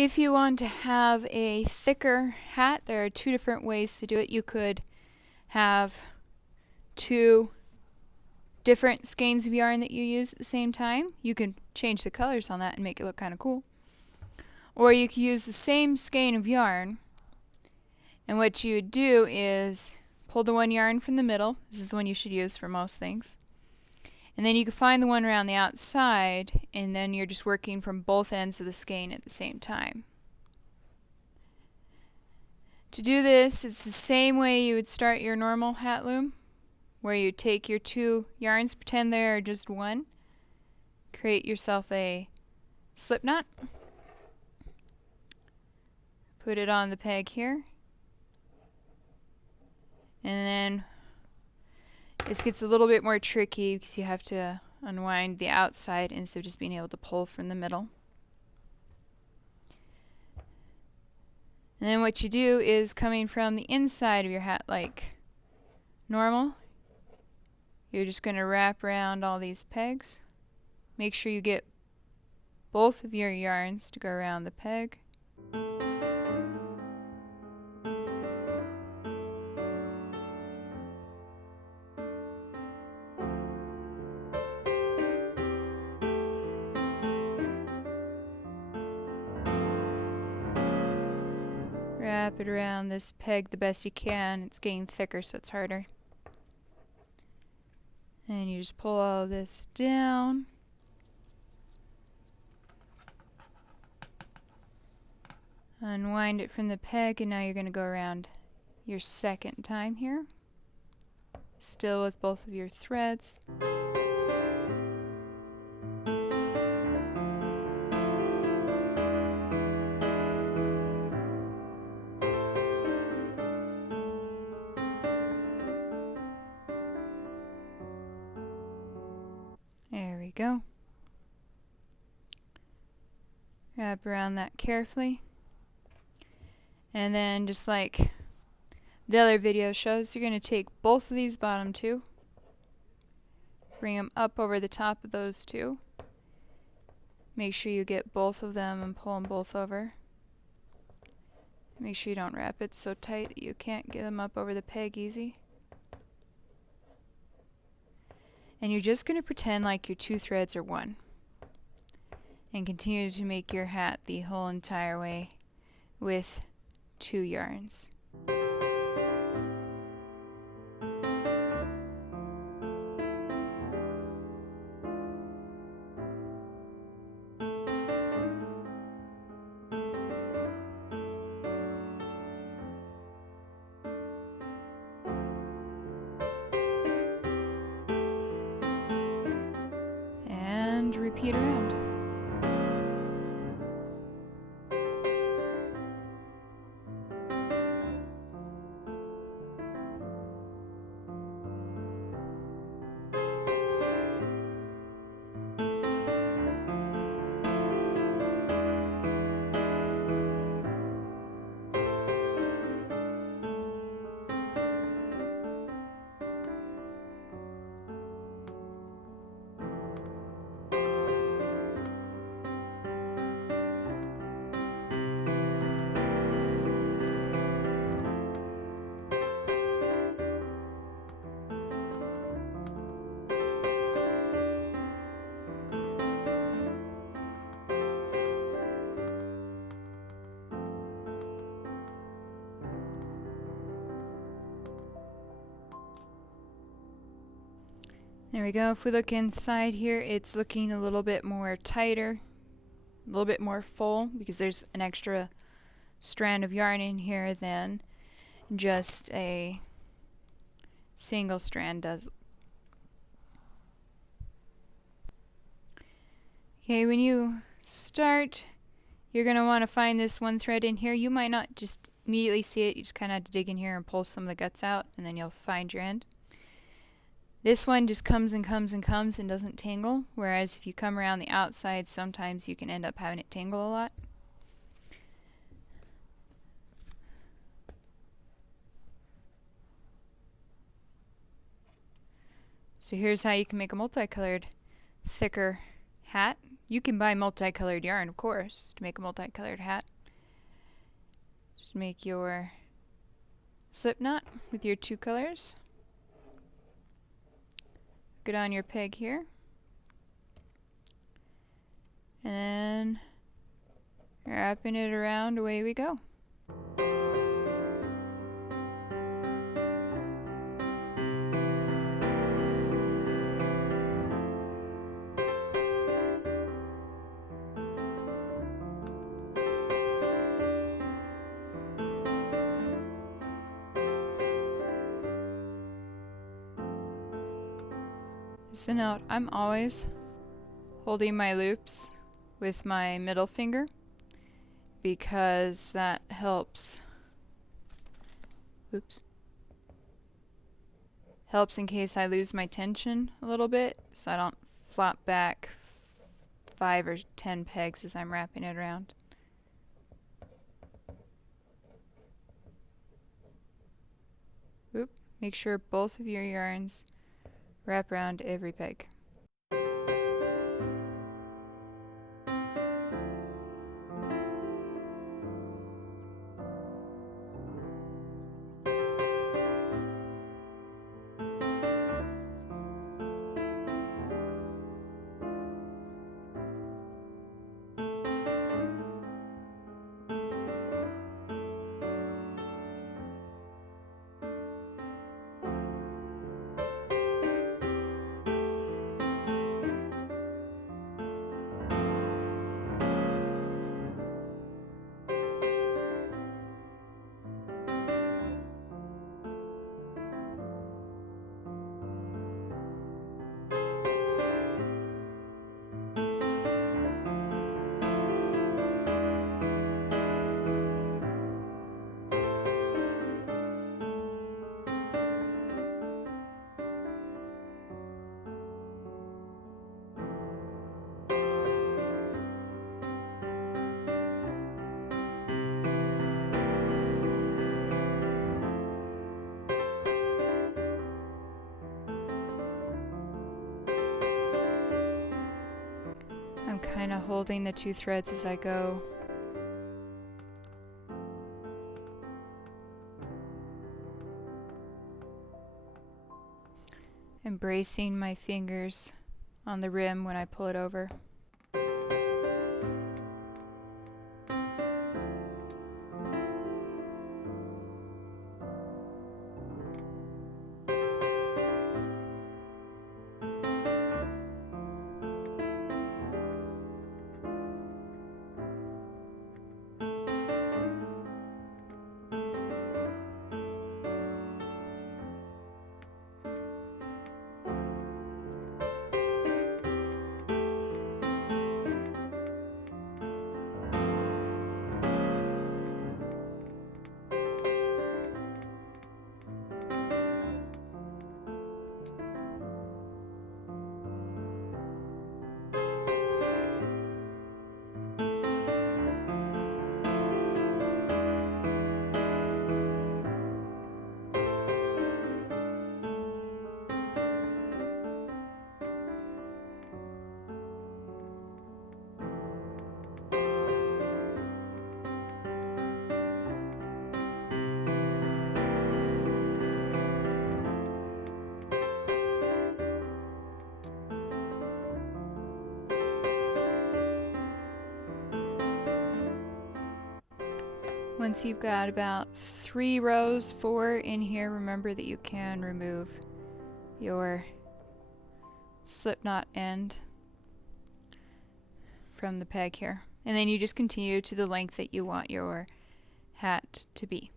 If you want to have a thicker hat, there are two different ways to do it. You could have two different skeins of yarn that you use at the same time. You can change the colors on that and make it look kind of cool. Or you could use the same skein of yarn, and what you would do is pull the one yarn from the middle. This is the one you should use for most things. And then you can find the one around the outside, and then you're just working from both ends of the skein at the same time. To do this, it's the same way you would start your normal hat loom, where you take your two yarns, pretend they're just one, create yourself a slip knot, put it on the peg here, and then this gets a little bit more tricky because you have to unwind the outside instead of just being able to pull from the middle. And then what you do is, coming from the inside of your hat like normal, you're just going to wrap around all these pegs. Make sure you get both of your yarns to go around the peg. Wrap it around this peg the best you can. It's getting thicker, so it's harder. And you just pull all this down. Unwind it from the peg, and now you're going to go around your second time here. Still with both of your threads. There we go. Wrap around that carefully. And then, just like the other video shows, you're going to take both of these bottom two, bring them up over the top of those two. Make sure you get both of them and pull them both over. Make sure you don't wrap it so tight that you can't get them up over the peg easy. And you're just going to pretend like your two threads are one, and continue to make your hat the whole entire way with two yarns. And repeat around. There we go. If we look inside here, it's looking a little bit more tighter, a little bit more full, because there's an extra strand of yarn in here than just a single strand does. Okay, when you start, you're going to want to find this one thread in here. You might not just immediately see it. You just kind of have to dig in here and pull some of the guts out, and then you'll find your end. This one just comes and comes and comes and doesn't tangle, whereas if you come around the outside, sometimes you can end up having it tangle a lot. So here's how you can make a multicolored, thicker hat You can buy multicolored yarn, of course, to make a multicolored hat. Just make your slip knot with your 2 colors. Get on your peg here. And wrapping it around, away we go. So note, I'm always holding my loops with my middle finger because that helps, helps in case I lose my tension a little bit, so I don't flop back 5 or 10 pegs as I'm wrapping it around. Make sure both of your yarns wrap around every peg. I'm kind of holding the 2 threads as I go. And bracing my fingers on the rim when I pull it over. Once you've got about 3 rows, 4 in here, remember that you can remove your slip knot end from the peg here. And then you just continue to the length that you want your hat to be.